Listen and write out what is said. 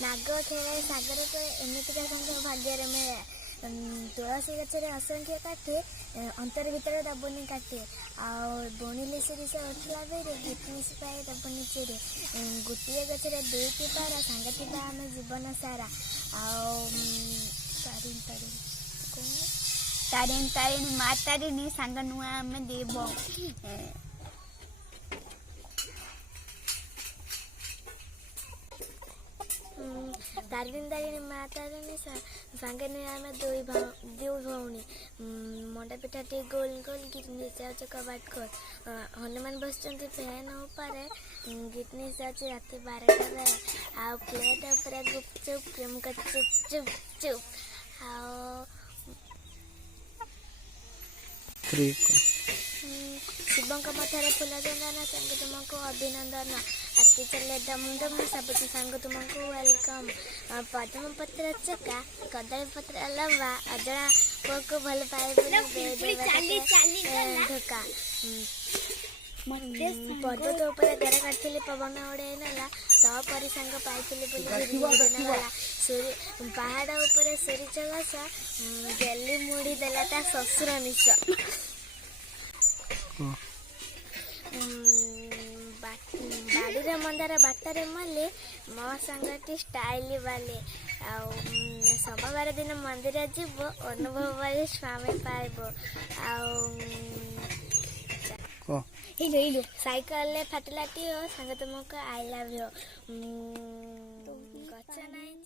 नाग खेले सागर को एमतीका संग भाग्य मिले तुलसी गचर असंख्य काटे अंतर भर दबनी काटे बुणिले से उठला बेरे गिटमिश पाए दबनी चेरे गोटे गचर दुईटी पारा सांगती आम जीवन सारा तारिणी तारिणी माँ तारिणी सांग नुआ आम देव तारिणी तारिणी माँ तारिणी सांगे आम दो भौणी मंडा पिठा टे गोल गोल गिटनी जाऊे कबाट खोल हनुमान बस फैन उपर गिटनी जाऊे रात 12टा बेले आ प्लेट उपर गुपचुप प्रेम का चुप चुप चुप शिवंक मथारे फूल चंदन सांग तुमको अभिनंदन हाथी चले डम डम सबुज सांग तुमको वेलकम पद्म पत्र चका कदली पत्र लंबा अजड़ा पुआ को भल पाए धोका पर्वत उपर घेरा काटली पवन उड़े नाला तो परी सांग पाई पहाड़ उपर सूरी चलस गेली मुड़ी देला ता ससुर निश बाड़ी रे मंदार बाटारे मले मो सांगटी स्टाइल वाले सोमवार दिन मंदिर जीव अनुभव वाले स्वामी पाइब साइकेल फाटलाटी हो सांग तुमको आई लव यू गच नहीं